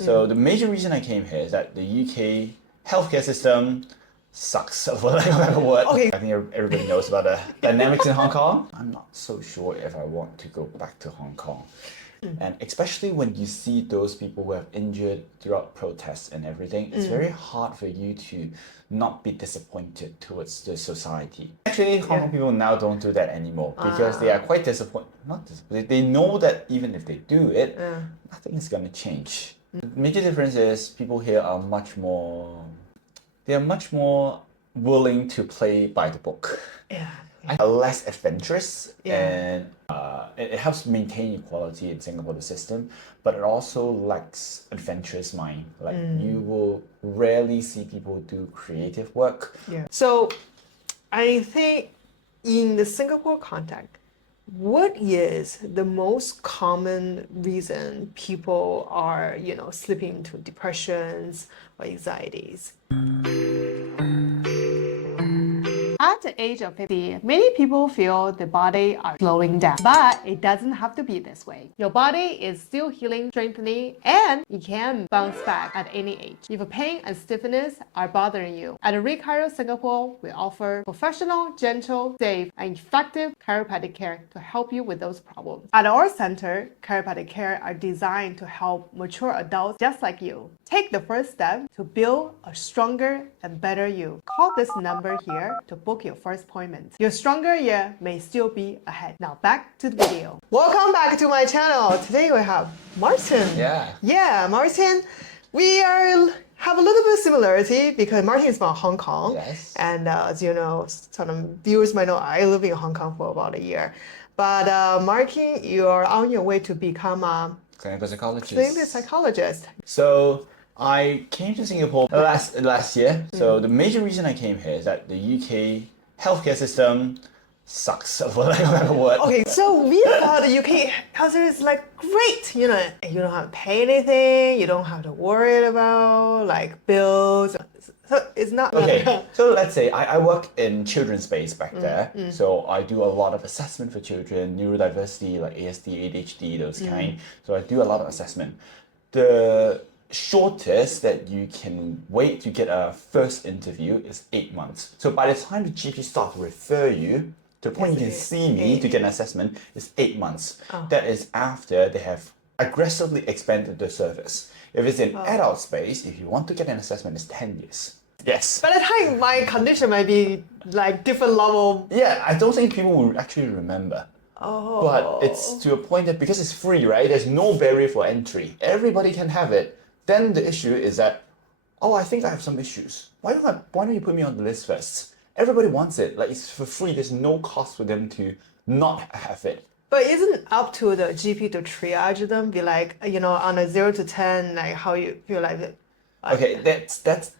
So the major reason I came here is that the UK healthcare system sucks, for lack of a better word. Okay. I think everybody knows about the dynamics in Hong Kong. I'm not so sure if I want to go back to Hong Kong. And especially when you see those people who have injured throughout protests and everything, it's very hard for you to not be disappointed towards the society. Actually, Hong Kong people now don't do that anymore because they are quite disappointed. Not disappointed. They know that even if they do it, nothing is going to change. The major difference is people here are much more willing to play by the book. Yeah. Are less adventurous and it helps maintain equality in Singapore, the system, but it also lacks adventurous mind. Like you will rarely see people do creative work. Yeah. So I think in the Singapore context, what is the most common reason people are, slipping into depressions or anxieties? At the age of 50, many people feel the body are slowing down, but it doesn't have to be this way. Your body is still healing, strengthening, and it can bounce back at any age. If pain and stiffness are bothering you, at Chiro Singapore, we offer professional, gentle, safe, and effective chiropractic care to help you with those problems. At our center, chiropractic care are designed to help mature adults just like you take the first step to build a stronger and better you. Call this number here to book your first appointment. Your stronger year may still be ahead. Now back to the video. Welcome back to my channel. Today we have Martin. Yeah. Martin. We have a little bit of similarity because Martin is from Hong Kong. Yes. And as you know, some viewers might know I live in Hong Kong for about a year. But Martin, you are on your way to become a Clinical psychologist. So I came to Singapore last year. So the major reason I came here is that the UK healthcare system sucks, for lack of a better word. Okay, so we thought the UK healthcare is like great. You don't have to pay anything. You don't have to worry about like bills. So it's not. Okay, so let's say I work in children's space back there. So I do a lot of assessment for children, neurodiversity like ASD, ADHD, those kind. So I do a lot of assessment. The shortest that you can wait to get a first interview is 8 months. So by the time the GP starts to refer you to the point you can see me to get an assessment is 8 months. That is after they have aggressively expanded the service. If it's in adult space, if you want to get an assessment, it's 10 years. Yes. By the time my condition might be like different level. Yeah, I don't think people will actually remember. But it's to a point that because it's free, right? There's no barrier for entry. Everybody can have it. Then the issue is that, I think I have some issues. Why don't you put me on the list first? Everybody wants it. Like it's for free. There's no cost for them to not have it. But isn't it up to the GP to triage them? Be like, on a 0 to 10, like how you feel like it. Okay, that's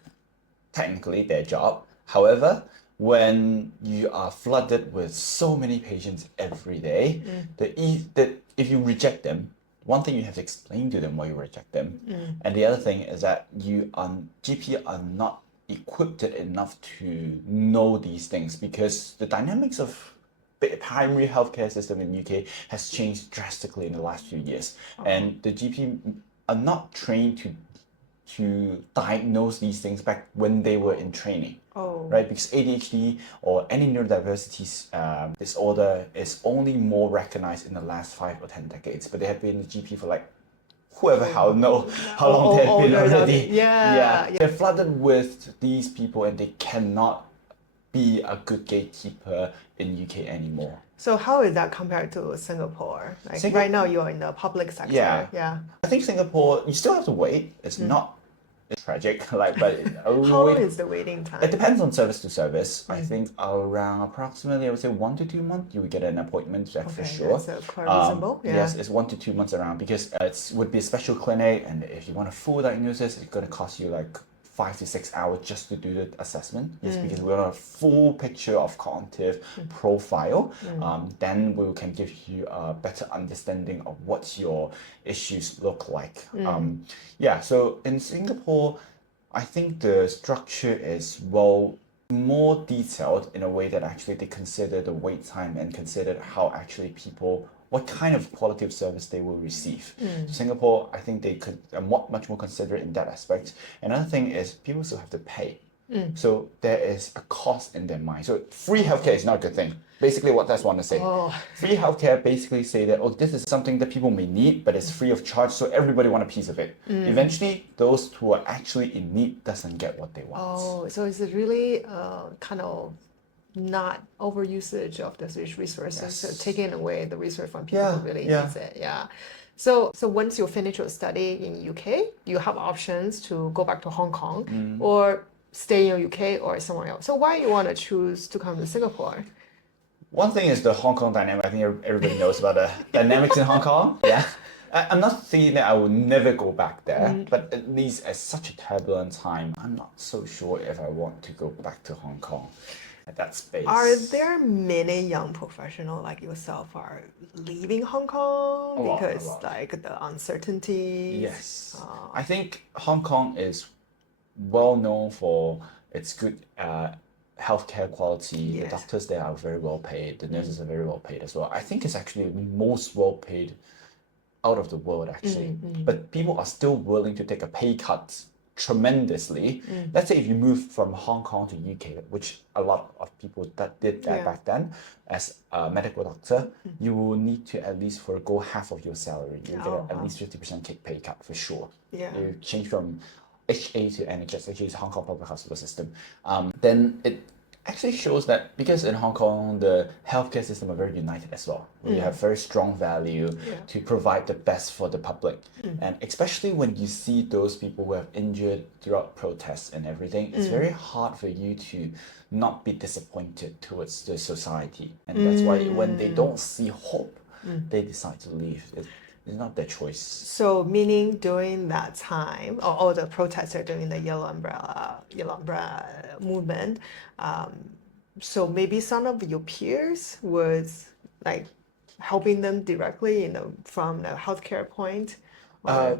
technically their job. However, when you are flooded with so many patients every day, if you reject them, one thing you have to explain to them why you reject them, and the other thing is that GP are not equipped enough to know these things because the dynamics of the primary healthcare system in the UK has changed drastically in the last few years, and the GP are not trained to diagnose these things back when they were in training. Right, because ADHD or any neurodiversity disorder is only more recognized in the last 5 or 10 decades, but they have been in the GP for like how long they have been already. Yeah. They're flooded with these people and they cannot be a good gatekeeper in UK anymore. So how is that compared to Singapore? Like right now you're in the public sector. Yeah. I think Singapore, you still have to wait. It's not tragic, but how long is the waiting time? It depends on service to service. I think around approximately, I would say 1 to 2 months, you would get an appointment for sure. That's quite reasonable. Yes, it's 1 to 2 months around because it would be a special clinic, and if you want a full diagnosis, it's going to cost you like 5 to 6 hours just to do the assessment. Yes, because we want a full picture of cognitive profile. Then we can give you a better understanding of what your issues look like. So in Singapore, I think the structure is more detailed in a way that actually they consider the wait time and consider how actually people what kind of quality of service they will receive. Singapore, I think they could much more considerate in that aspect. Another thing is people still have to pay. So there is a cost in their mind. So free healthcare is not a good thing. Basically what that's want to say. Free healthcare basically say that, oh, this is something that people may need, but it's free of charge, so everybody want a piece of it. Eventually, those who are actually in need doesn't get what they want. Oh, so it's really kind of not overusage of the resources, so taking away the resource from people who really needs it. Yeah. So once you finish your study in UK, you have options to go back to Hong Kong or stay in UK or somewhere else. So why you want to choose to come to Singapore? One thing is the Hong Kong dynamic. I think everybody knows about the dynamics in Hong Kong. Yeah. I'm not saying that I will never go back there, but at least at such a turbulent time, I'm not so sure if I want to go back to Hong Kong at that space. Are there many young professionals like yourself are leaving Hong Kong because like the uncertainty? Yes. I think Hong Kong is well known for its good healthcare quality. The doctors there are very well paid. The nurses are very well paid as well. I think it's actually the most well paid out of the world actually. But people are still willing to take a pay cut tremendously. Let's say if you move from Hong Kong to UK, which a lot of people that did that back then, as a medical doctor, you will need to at least forego half of your salary. You get at least 50% pay cut for sure. You change from HA to NHS, HA is Hong Kong Public Hospital System, then it actually shows that because in Hong Kong, the healthcare system are very united as well. We have very strong value to provide the best for the public. And especially when you see those people who have injured throughout protests and everything, it's very hard for you to not be disappointed towards the society. And that's why when they don't see hope, they decide to leave. It's not their choice. So meaning during that time, or all the protesters during the yellow umbrella movement, so maybe some of your peers was like helping them directly, from the healthcare point.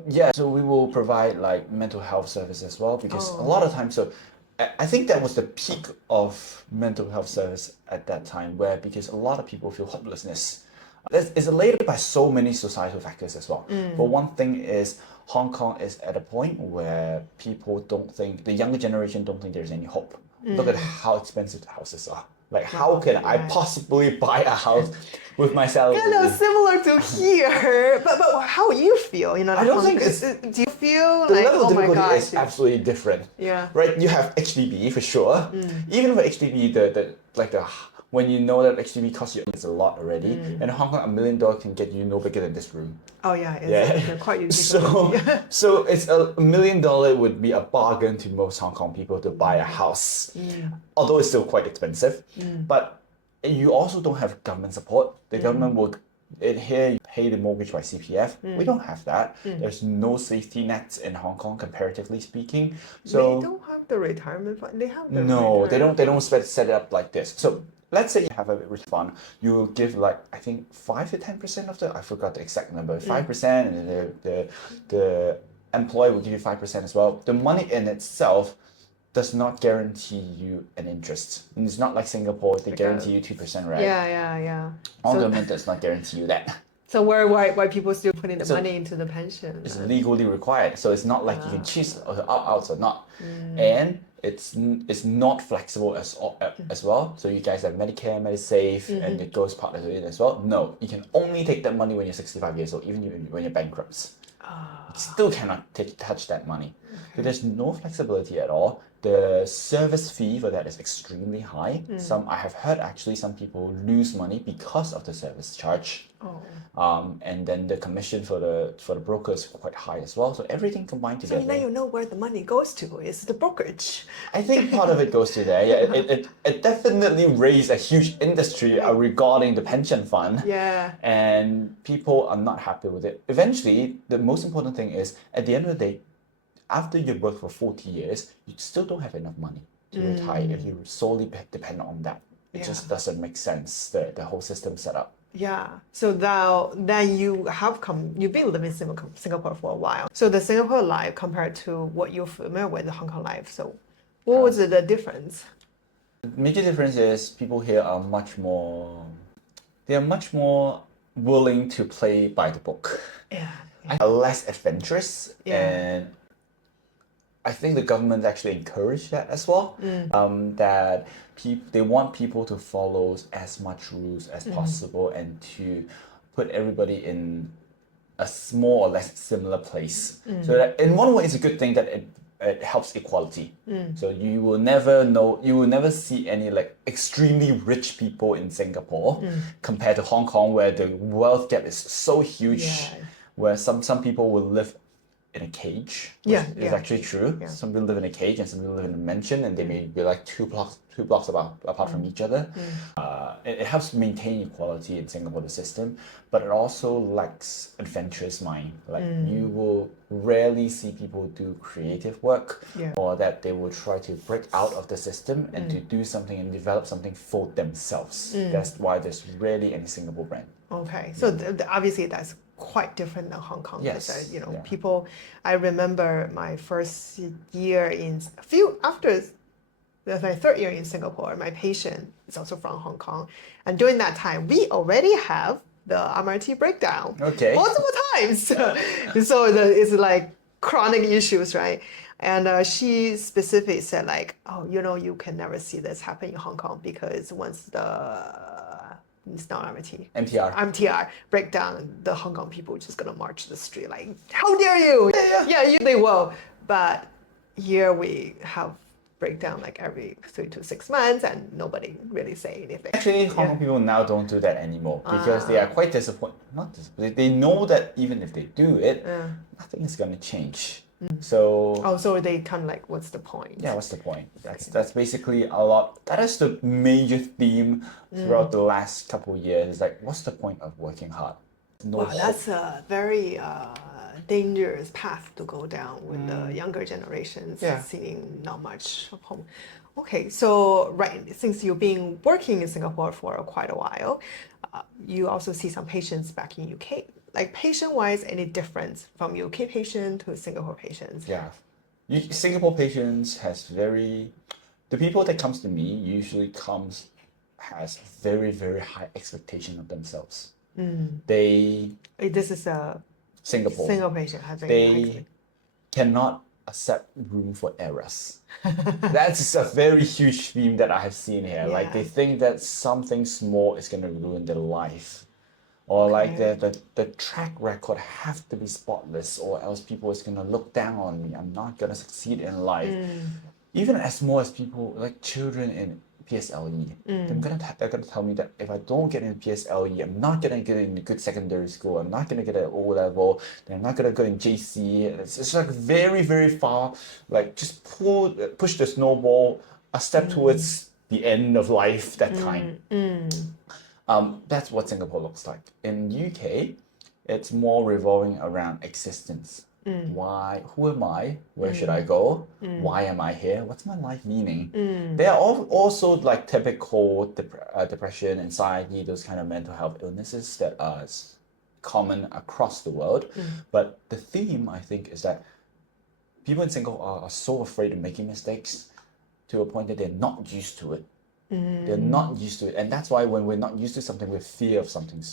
Yeah, so we will provide like mental health service as well, because a lot of times, so I think that was the peak of mental health service at that time, where because a lot of people feel hopelessness. It's related by so many societal factors as well. But one thing is Hong Kong is at a point where people don't think, the younger generation don't think there's any hope. Look at how expensive the houses are. Like how can I possibly buy a house with my salary? Kind of similar to here, but how you feel? I don't think do you feel the like, level of oh my difficulty gosh, is absolutely different. Yeah. Right? You have HDB for sure. Even for HDB, the when you know that HDB costs you it's a lot already, and in Hong Kong $1 million can get you no bigger than this room. Oh yeah, they're quite unique. So it's $1 million would be a bargain to most Hong Kong people to buy a house, although it's still quite expensive. But you also don't have government support. The government will here you pay the mortgage by CPF. We don't have that. There's no safety nets in Hong Kong comparatively speaking. So they don't have the retirement fund. They have the no, they don't. They don't set it up like this. So let's say you have a rich fund, you will give like I think 5 to 10% of the, I forgot the exact number, 5%, and then the employer will give you 5% as well. The money in itself does not guarantee you an interest. And it's not like Singapore, they guarantee you 2%, right? Yeah. Our government does not guarantee you that. So why people still putting the money into the pension? It's legally required, so it's not like you can choose out or not. And it's not flexible as well. So you guys have Medicare, MediSave, and it goes part of it as well. No, you can only take that money when you're 65 years old, even when you're bankrupt. You still cannot touch that money. So there's no flexibility at all. The service fee for that is extremely high. I have heard actually some people lose money because of the service charge. And then the commission for the broker is quite high as well. So everything combined together. So now you know where the money goes to is the brokerage. I think part of it goes to there. Yeah, it definitely raised a huge industry regarding the pension fund. Yeah. And people are not happy with it. Eventually, the most important thing is at the end of the day, after you've worked for 40 years, you still don't have enough money to retire if you solely depend on that. It just doesn't make sense, the whole system set up. Yeah. So then you've been living in Singapore for a while. So the Singapore life compared to what you're familiar with, the Hong Kong life. So what was the difference? The major difference is people here are much more willing to play by the book. Yeah. Are less adventurous, Yeah. and I think the government actually encourage that as well. That they want people to follow as much rules as possible and to put everybody in a more or less similar place. So that in one way, it's a good thing that it helps equality. So you will never see any like extremely rich people in Singapore compared to Hong Kong, where the wealth gap is so huge. Yeah. Where some people will live in a cage, which is actually true. Yeah. Some people live in a cage and some people live in a mansion, and they may be like two blocks apart from each other. It helps maintain equality in Singapore, the system, but it also lacks adventurous mind. Like you will rarely see people do creative work, or that they will try to break out of the system and to do something and develop something for themselves. That's why there's rarely any Singapore brand. Okay, so obviously that's quite different than Hong Kong. Yes. People. I remember my first year after my third year in Singapore. My patient is also from Hong Kong, and during that time, we already have the MRT breakdown. Okay. Multiple times. So it's like chronic issues, right? And she specifically said like, oh, you can never see this happen in Hong Kong because once it's not MTR breakdown, the Hong Kong people are just gonna march the street like, how dare you? Yeah, they will. But here we have breakdown like every 3 to 6 months, and nobody really say anything. Actually, Hong Kong people now don't do that anymore because they are quite disappointed. Not disappointed. They know that even if they do it, nothing is gonna change. So so they kind of like, what's the point? yeah, what's the point? That's basically a lot. That is the major theme throughout the last couple of years. Is like, what's the point of working hard? No Wow, that's a very dangerous path to go down with the younger generations, seeing not much of home. Okay, so since you've been working in Singapore for quite a while, you also see some patients back in UK. Like patient-wise, any difference from UK patient to Singapore patients? Yeah, Singapore patients the people that comes to me usually has very, very high expectation of themselves. This is a Singapore patient has they cannot accept room for errors. That's a very huge theme that I have seen here. Like they think that something small is going to ruin their life. Or like the track record have to be spotless, or else people is gonna look down on me. I'm not gonna succeed in life. Even as small as people, like children in PSLE, they're gonna tell me that if I don't get into PSLE, I'm not gonna get into good secondary school. I'm not gonna get an O level. Then I'm not gonna go in JC. It's like very, very far. Like just push the snowball a step towards the end of life. That time. That's what Singapore looks like. In UK, it's more revolving around existence. Why? Who am I? Where should I go? Why am I here? What's my life meaning? They are also like typical depression, anxiety, those kind of mental health illnesses that are common across the world. But the theme, I think, is that people in Singapore are so afraid of making mistakes to a point that they're not used to it. They're not used to it, and that's why when we're not used to something, we fear of something.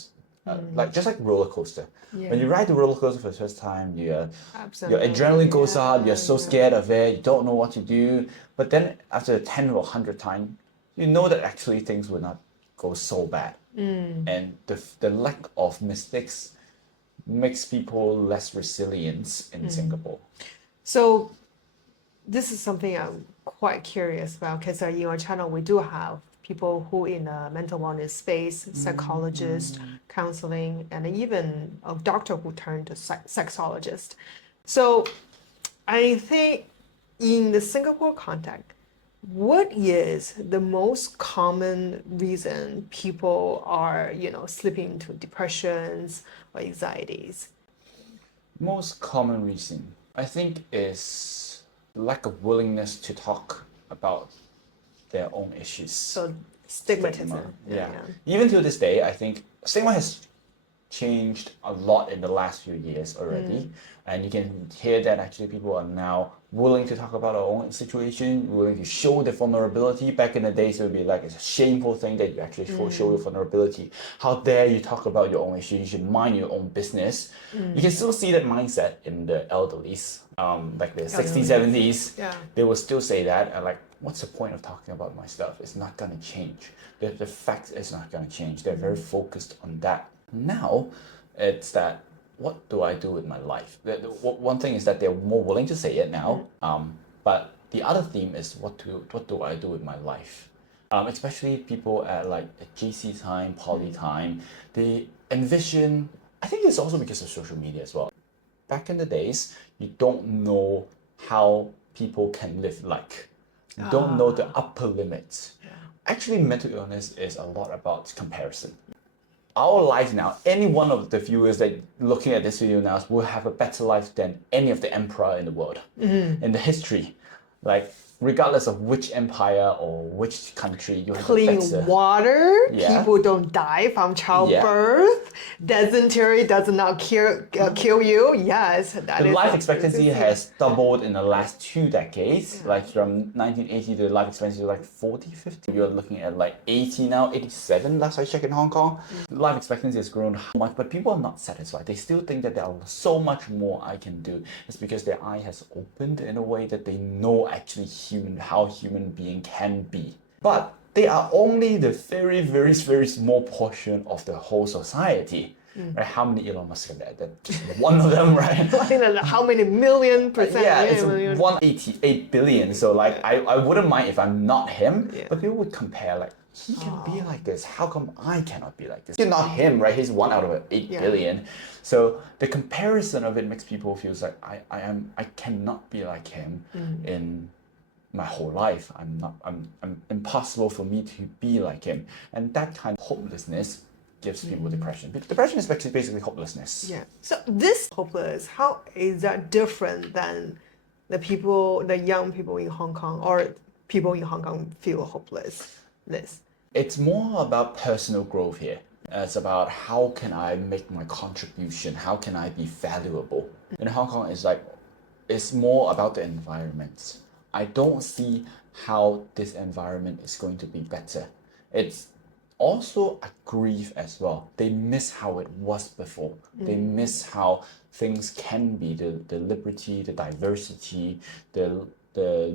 Just like roller coaster. When you ride the roller coaster for the first time, your adrenaline goes up. You're so scared of it. You don't know what to do. But then after 10 or 100 times, you know that actually things will not go so bad. And the lack of mistakes makes people less resilient in Singapore. So this is something I'm quite curious about, because in our channel we do have people who in a mental wellness space, psychologists, counseling, and even a doctor who turned to sexologist. So I think in the Singapore context, what is the most common reason people are, slipping into depressions or anxieties? Most common reason, I think, is lack of willingness to talk about their own issues. So stigmatism. Yeah. Even to this day, I think stigma has changed a lot in the last few years already. And you can hear that actually people are now willing to talk about their own situation, willing to show their vulnerability. Back in the days, it would be like it's a shameful thing that you actually show your vulnerability. How dare you talk about your own issue? You should mind your own business. You can still see that mindset in the elderlies, like the 60s, 70s. Yeah. They will still say that. And like, what's the point of talking about my stuff? It's not going to change. The fact is not going to change. They're very focused on that. Now, it's that, what do I do with my life? One thing is that they're more willing to say it now, but the other theme is what do I do with my life? Especially people at like GC time, poly time, they envision, I think it's also because of social media as well. Back in the days, you don't know how people can live like. You don't know the upper limits. Actually, mental illness is a lot about comparison. Our lives now, any one of the viewers that looking at this video now will have a better life than any of the emperor in the world, in the history. Like, regardless of which empire or which country, you have Clean better water, Yeah. people don't die from childbirth, dysentery does not kill you. Yes, that The is life a- expectancy this is- has doubled in the last 2 decades. Like from 1980, the life expectancy was like 40, 50. You're looking at like 80 now, 87 last I checked in Hong Kong. Life expectancy has grown so much, but people are not satisfied. They still think that there are so much more I can do. It's because their eye has opened in a way that they know actually how human being can be. But they are only the very, very, very small portion of the whole society. Right? How many Elon Musk are there? That's just one of them, right? How many million percent? Yeah, it's million. 188 billion. So like, I wouldn't mind if I'm not him, Yeah. but people would compare like, he can be like this. How come I cannot be like this? You're not him, right? He's 1 out of 8 billion. So the comparison of it makes people feel like I cannot be like him in my whole life. I'm impossible for me to be like him. And that kind of hopelessness gives people depression. Depression is basically hopelessness. Yeah. So this hopeless, how is that different than the young people in Hong Kong, or people in Hong Kong feel hopelessness? It's more about personal growth here. It's about how can I make my contribution? How can I be valuable? In Hong Kong, it's more about the environment. I don't see how this environment is going to be better. It's also a grief as well. They miss how it was before. They miss how things can be, the liberty, the diversity, the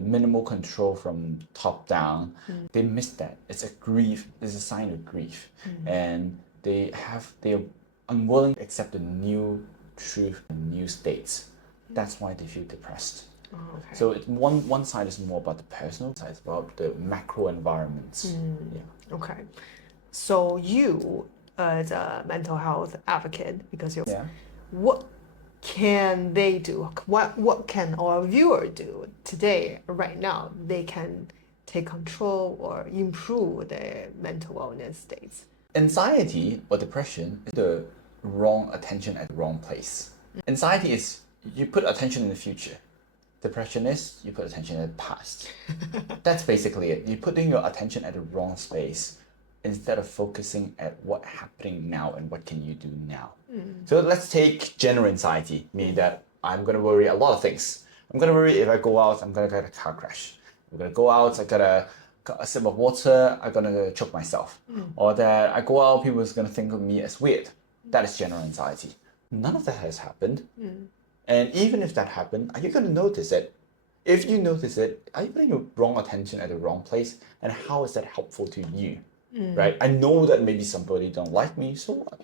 minimal control from top down. They miss that. It's a grief. It's a sign of grief. And they're unwilling to accept the new truth and new states. That's why they feel depressed. Oh, okay. So one side is more about the personal side, it's about the macro environments. Yeah. Okay. So you, as a mental health advocate, because you're, what can they do? What can our viewer do today, right now? They can take control or improve their mental wellness states. Anxiety or depression is the wrong attention at the wrong place. Anxiety is you put attention in the future. Depression is you put attention in the past. That's basically it. You're putting your attention at the wrong space instead of focusing at what's happening now and what can you do now. So let's take general anxiety, meaning that I'm going to worry a lot of things. I'm going to worry if I go out, I'm going to get a car crash. I'm going to go out, I got a sip of water, I'm going to choke myself. Or that I go out, people are going to think of me as weird. That is general anxiety. None of that has happened. And even if that happened, are you going to notice it? If you notice it, are you putting your wrong attention at the wrong place? And how is that helpful to you? Right? I know that maybe somebody don't like me, so what?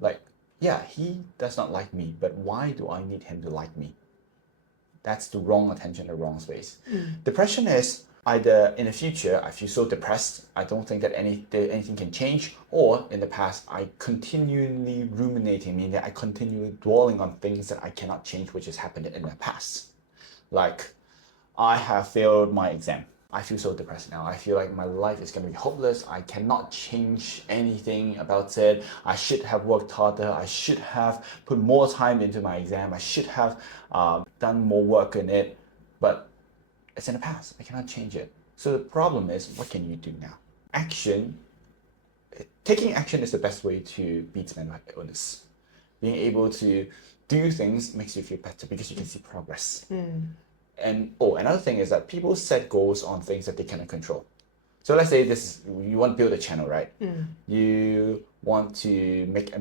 Like, yeah, he does not like me, but why do I need him to like me? That's the wrong attention, the wrong space. Depression is either in the future, I feel so depressed, I don't think that anything can change, or in the past, I continually ruminating, meaning that I continually dwelling on things that I cannot change, which has happened in the past. Like, I have failed my exam. I feel so depressed now. I feel like my life is going to be hopeless. I cannot change anything about it. I should have worked harder. I should have put more time into my exam. I should have done more work in it. But it's in the past. I cannot change it. So the problem is, what can you do now? Taking action is the best way to beat mental illness. being able to do things makes you feel better because you can see progress. And another thing is that people set goals on things that they cannot control. So let's say you want to build a channel, right? You want to make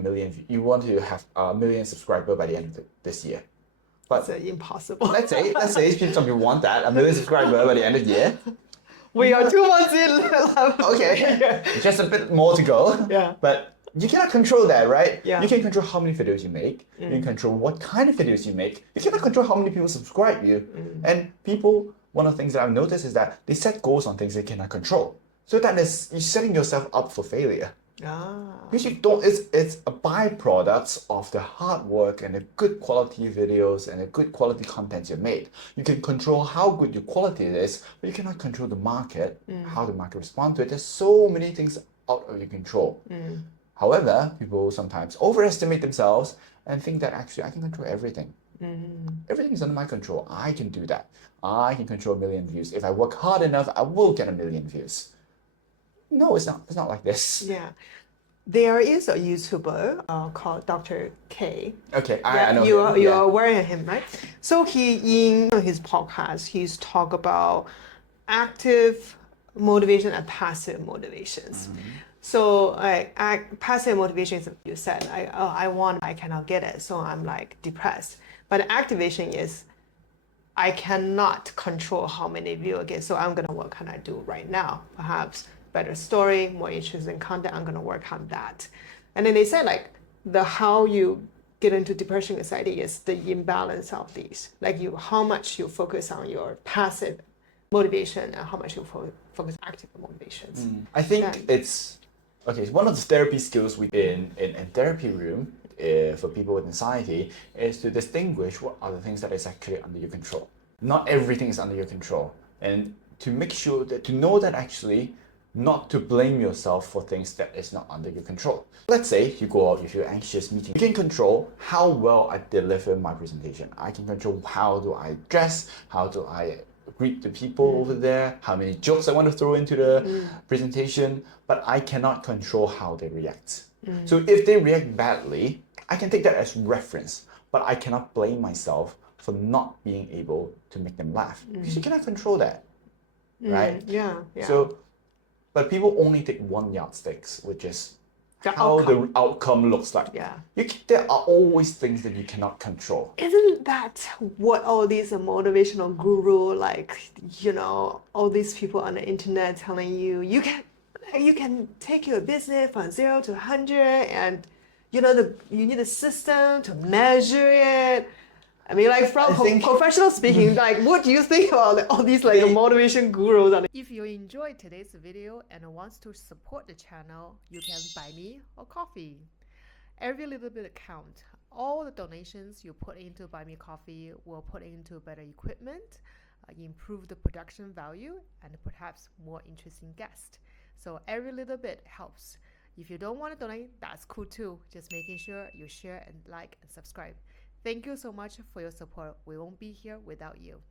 you want to have 1 million subscribers by the end of this year. But That's impossible. let's say some people want that, 1 million subscribers by the end of the year. We are 2 months in. Okay, just a bit more to go. Yeah. But you cannot control that, right? Yeah. You can control how many videos you make. You can control what kind of videos you make. You cannot control how many people subscribe you. And people, one of the things that I've noticed is that they set goals on things they cannot control. So that is, you're setting yourself up for failure. Because you don't, it's a byproduct of the hard work and the good quality videos and the good quality content you made. You can control how good your quality is, but you cannot control the market, how the market responds to it. There's so many things out of your control. However, people sometimes overestimate themselves and think that actually I can control everything. Everything is under my control. I can do that. I can control 1 million views. If I work hard enough, I will get 1 million views. No, it's not. It's not like this. Yeah. There is a YouTuber called Dr. K. Okay, I know you him. you are aware of him, right? So he, in his podcast, he's talk about active motivation and passive motivations. So passive motivation is, you said, I want, I cannot get it, so I'm like depressed. But activation is, I cannot control how many views I get, so I'm gonna, what can I do right now? Perhaps better story, more interesting content, I'm gonna work on that. And then they say like, how you get into depression anxiety is the imbalance of these. Like how much you focus on your passive motivation and how much you focus on active motivations. I think it's, okay, one of the therapy skills in therapy room for people with anxiety is to distinguish what are the things that is actually under your control. Not everything is under your control. And to make sure that, to know that actually, not to blame yourself for things that is not under your control. Let's say you go out, you feel anxious meeting. You can control how well I deliver my presentation. I can control how do I dress, how do I greet the people over there, how many jokes I want to throw into the presentation, but I cannot control how they react. So if they react badly, I can take that as reference, but I cannot blame myself for not being able to make them laugh because you cannot control that, right? Yeah. So, but people only take one yardstick, which is how the outcome looks like. Yeah. There are always things that you cannot control. Isn't that what all these motivational guru, like, all these people on the internet telling you, you can take your business from 0 to 100 and, you need a system to measure it. I mean, like from professional speaking, like what do you think about all these like motivation gurus? If you enjoyed today's video and wants to support the channel, you can buy me a coffee. Every little bit counts. All the donations you put into Buy Me Coffee will put into better equipment, improve the production value, and perhaps more interesting guests. So every little bit helps. If you don't want to donate, that's cool too. Just making sure you share and like and subscribe. Thank you so much for your support. We won't be here without you.